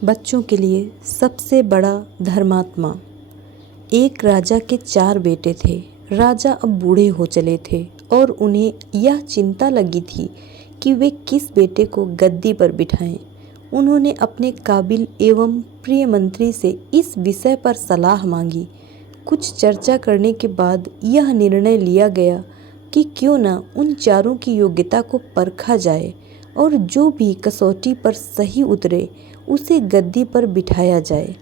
बच्चों के लिए सबसे बड़ा धर्मात्मा। एक राजा के 4 बेटे थे। राजा अब बूढ़े हो चले थे और उन्हें यह चिंता लगी थी कि वे किस बेटे को गद्दी पर बिठाएं। उन्होंने अपने काबिल एवं प्रिय मंत्री से इस विषय पर सलाह मांगी। कुछ चर्चा करने के बाद यह निर्णय लिया गया कि क्यों न उन चारों की योग्यता को परखा जाए और जो भी कसौटी पर सही उतरे उसे गद्दी पर बिठाया जाए।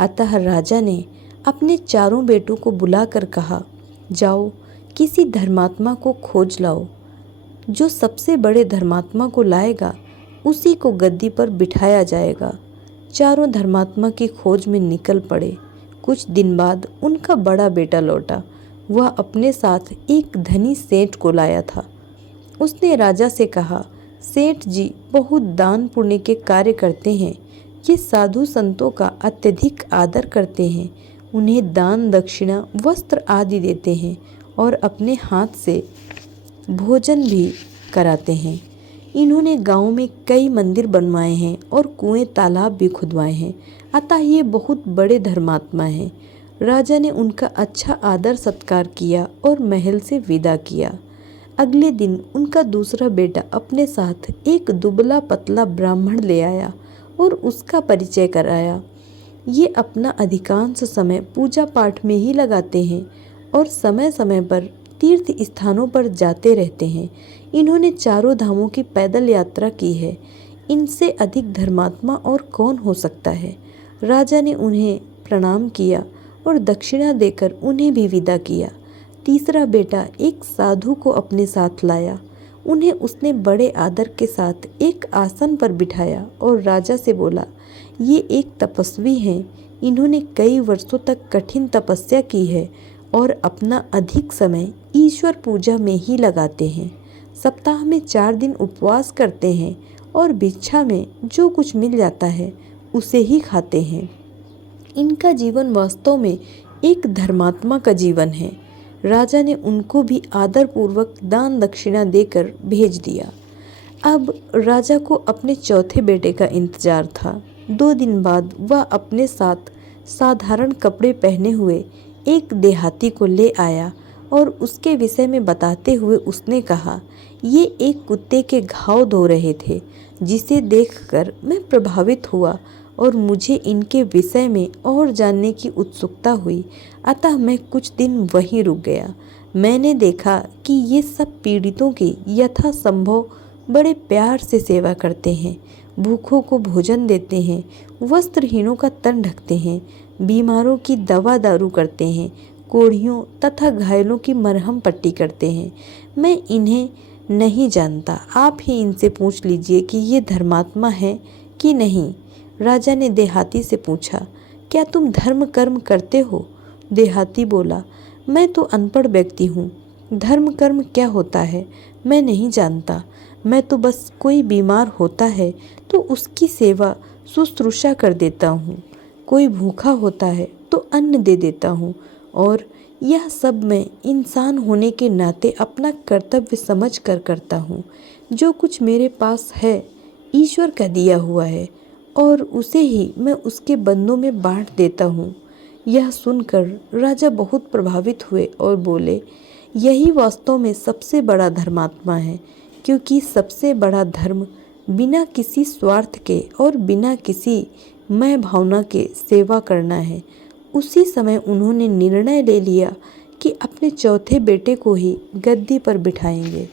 अतः राजा ने अपने चारों बेटों को बुलाकर कहा, जाओ किसी धर्मात्मा को खोज लाओ। जो सबसे बड़े धर्मात्मा को लाएगा उसी को गद्दी पर बिठाया जाएगा। चारों धर्मात्मा की खोज में निकल पड़े। कुछ दिन बाद उनका बड़ा बेटा लौटा। वह अपने साथ एक धनी सेठ को लाया था। उसने राजा से कहा, सेठ जी बहुत दान पुण्य के कार्य करते हैं। ये साधु संतों का अत्यधिक आदर करते हैं, उन्हें दान दक्षिणा वस्त्र आदि देते हैं और अपने हाथ से भोजन भी कराते हैं। इन्होंने गांव में कई मंदिर बनवाए हैं और कुएं तालाब भी खुदवाए हैं। अतः ये बहुत बड़े धर्मात्मा हैं। राजा ने उनका अच्छा आदर सत्कार किया और महल से विदा किया। अगले दिन उनका दूसरा बेटा अपने साथ एक दुबला पतला ब्राह्मण ले आया और उसका परिचय कराया। ये अपना अधिकांश समय पूजा पाठ में ही लगाते हैं और समय समय पर तीर्थ स्थानों पर जाते रहते हैं। इन्होंने चारों धामों की पैदल यात्रा की है। इनसे अधिक धर्मात्मा और कौन हो सकता है। राजा ने उन्हें प्रणाम किया और दक्षिणा देकर उन्हें भी विदा किया। तीसरा बेटा एक साधु को अपने साथ लाया। उन्हें उसने बड़े आदर के साथ एक आसन पर बिठाया और राजा से बोला, ये एक तपस्वी हैं। इन्होंने कई वर्षों तक कठिन तपस्या की है और अपना अधिक समय ईश्वर पूजा में ही लगाते हैं। सप्ताह में 4 दिन उपवास करते हैं और भिक्षा में जो कुछ मिल जाता है उसे ही खाते हैं। इनका जीवन वास्तव में एक धर्मात्मा का जीवन है। राजा ने उनको भी आदरपूर्वक दान दक्षिणा देकर भेज दिया। अब राजा को अपने चौथे बेटे का इंतजार था। 2 दिन बाद वह अपने साथ साधारण कपड़े पहने हुए एक देहाती को ले आया और उसके विषय में बताते हुए उसने कहा, ये एक कुत्ते के घाव धो रहे थे, जिसे देखकर मैं प्रभावित हुआ और मुझे इनके विषय में और जानने की उत्सुकता हुई। अतः मैं कुछ दिन वहीं रुक गया। मैंने देखा कि ये सब पीड़ितों की यथासंभव बड़े प्यार से सेवा करते हैं, भूखों को भोजन देते हैं, वस्त्रहीनों का तन ढकते हैं, बीमारों की दवा दारू करते हैं, कोढ़ियों तथा घायलों की मरहम पट्टी करते हैं। मैं इन्हें नहीं जानता, आप ही इनसे पूछ लीजिए कि ये धर्मात्मा है कि नहीं। राजा ने देहाती से पूछा, क्या तुम धर्म कर्म करते हो? देहाती बोला, मैं तो अनपढ़ व्यक्ति हूँ, धर्म कर्म क्या होता है मैं नहीं जानता। मैं तो बस कोई बीमार होता है तो उसकी सेवा शुश्रूषा कर देता हूँ, कोई भूखा होता है तो अन्न दे देता हूँ, और यह सब मैं इंसान होने के नाते अपना कर्तव्य समझ कर करता हूँ। जो कुछ मेरे पास है ईश्वर का दिया हुआ है और उसे ही मैं उसके बंदों में बांट देता हूँ। यह सुनकर राजा बहुत प्रभावित हुए और बोले, यही वास्तव में सबसे बड़ा धर्मात्मा है, क्योंकि सबसे बड़ा धर्म बिना किसी स्वार्थ के और बिना किसी मैं भावना के सेवा करना है। उसी समय उन्होंने निर्णय ले लिया कि अपने चौथे बेटे को ही गद्दी पर बिठाएंगे।